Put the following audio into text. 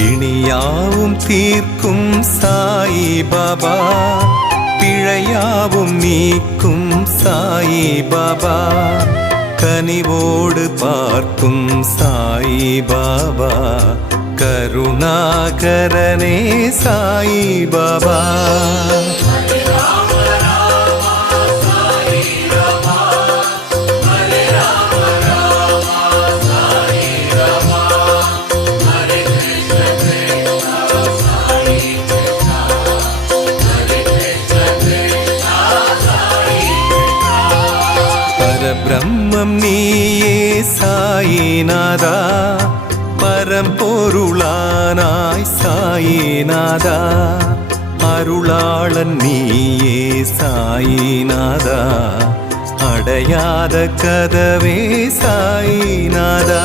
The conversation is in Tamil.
பிணியாவும் தீர்க்கும் சாயி பாபா, பிழையாவும் நீக்கும் சாயி பாபா, கனிவோடு பார்க்கும் சாயி பாபா, கருணாகரனே சாயி பாபா. பரபிரம்மம் நீயே சாயிநாதா, பரம்பொருளானாய் சாயிநாதா, அருளாளன் நீயே சாயிநாதா, அடையாத கதவே சாயிநாதா.